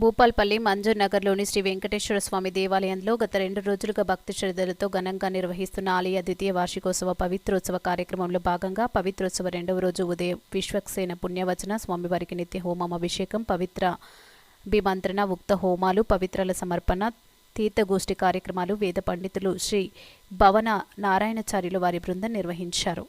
భూపాల్పల్లి మంజూర్ నగర్లోని శ్రీ వెంకటేశ్వర స్వామి దేవాలయంలో గత రెండు రోజులుగా భక్తి శ్రద్ధలతో ఘనంగా నిర్వహిస్తున్న ఆలయ ద్వితీయ వార్షికోత్సవ పవిత్రోత్సవ కార్యక్రమంలో భాగంగా పవిత్రోత్సవ రెండవ రోజు ఉదయం విశ్వక్సేన పుణ్యవచన స్వామివారికి నిత్య హోమం అభిషేకం పవిత్ర బిమంత్రణ ఉక్త హోమాలు పవిత్రాల సమర్పణ తీర్థగోష్ఠి కార్యక్రమాలు వేద పండితులు శ్రీ భవన నారాయణచార్యులు వారి బృందం నిర్వహించారు.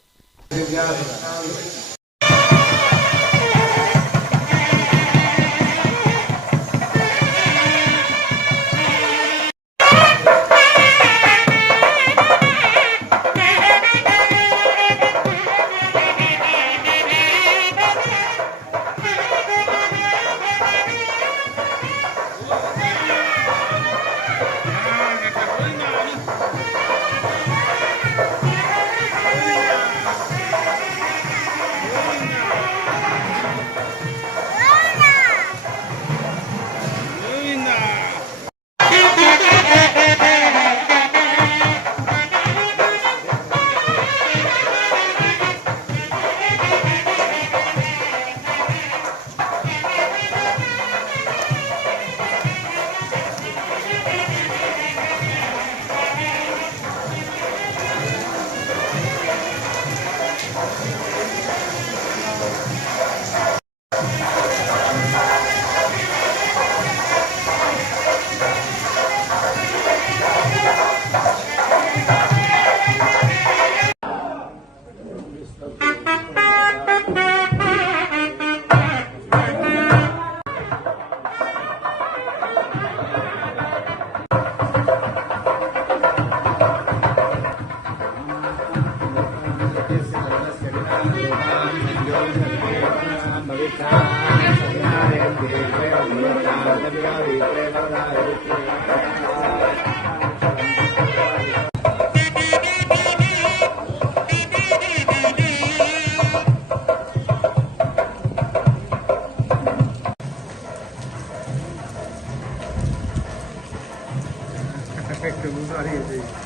perfecto, usuario.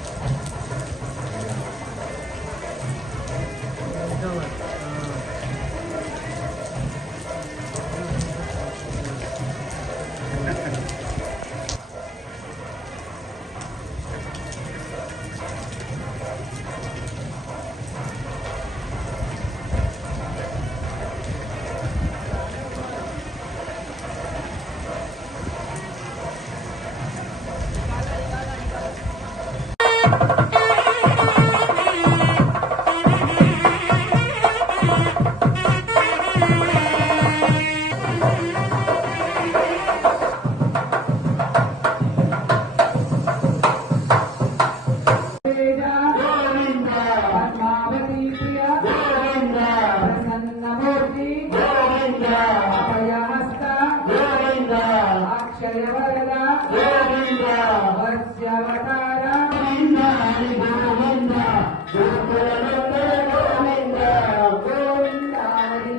ఏక హరి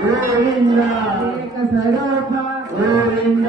గోవింద ఏక సరోప గోవింద